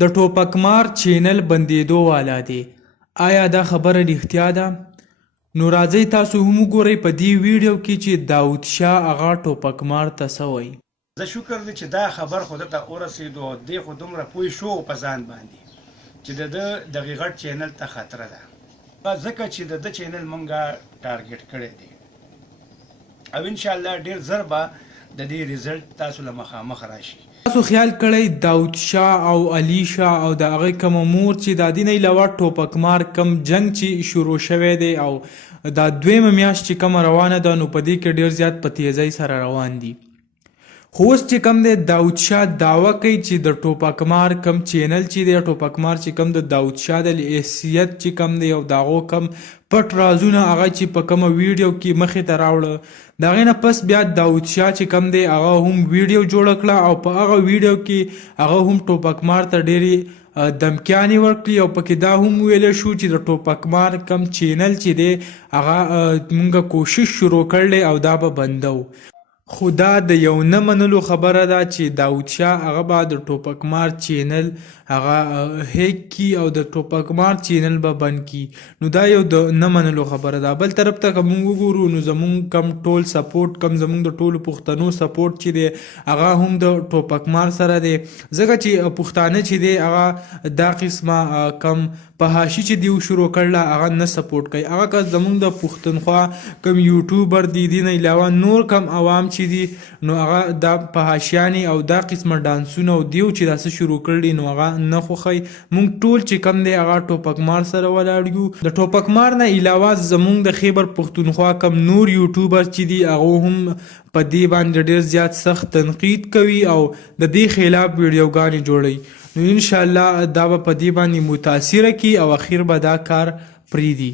د ټوپکمار چینل بندیدو والا دی. آیا دا خبره رښتیا ده؟ نو راځئ تاسو هم وګورئ په دې ویډیو کې چې داود شاه هغه ټوپکمار ته څه وایي. زه شکر دی چې دا خبر خو دته ورسېدو، دی خو دومره پوه شو په ځان باندې چې د ده دغې غټ چینل ته خطره ده، ځکه چې د ده چینل مونږه ټارګېټ کړی دی او انشاءالله ډېر زر به د دې ریزلټ تاسو له مخامخ راشي. تاسو خیال کړئ داود شاه او علي شاه او د هغې کومه مور چې د دې نه علاوه ټوپکمار کم جنګ چې شروع شوی دی او دا دویمه میاشت چې کومه روانه ده نو په دې کې ډېر زیات په تیزۍ سره روان دي. خو اوس چې کوم دی داود شاه دعوه کوي چې د ټوپکمار کم چینل چې دی ټوپکمار چې کوم د داود شاه د حیثیت چې کوم دی او د هغو کم پټ رازونه هغه چې په کومه ویډیو کې مخې ته راوړه، د هغې نه پس بیا داود شاه چې کوم دی هغه هم ویډیو جوړه کړه او په هغه ویډیو کې هغه هم ټوپکمار ته ډېرې دمکیانې ورکړي او پکې دا هم ویلی شو چې د ټوپکمار کم چینل چې دی هغه مونږ کوشش شروع کړلی او دا به بندو. خو دا د یو نه منلو خبره ده چې داود شاه هغه به د ټوپکمار چینل هغه هیک کی او د ټوپکمار چینل به بند کی. نو دا یو د نه منلو خبره ده. بل طرف ته که موږ وګورو نو زمونږ کم ټول سپورټ کم زمونږ د ټولو پښتنو سپورټ چې دی هغه هم د ټوپکمار سره دی، ځکه چې پښتانه چې دی هغه دا قسمه کم فحاشي چې دیو شروع کړله هغه نه سپورټ کوي. هغه که زمونږ د پښتونخوا کم یوټیوبر دی دې نه علاوه نور کم عوام چې دي نو هغه دا فحاشیانې او دا قسمه ډانسونه او دیو چې دا څه شروع کړي نو هغه نه خوښوي. مونږ ټول چې کم دی هغه ټوپکمار سره ولاړ یو. د ټوپکمار نه علاوه زمونږ د خیبر پښتونخوا کم نور یوټیوبر چې دي هغه هم په دې باندې ډېر زیات سخت تنقید کوي او د دې خلاف ویډیوګانې جوړوي. نو انشاءالله دا به په دې باندې متاثره کي او اخیر به دا کار پرېږدي.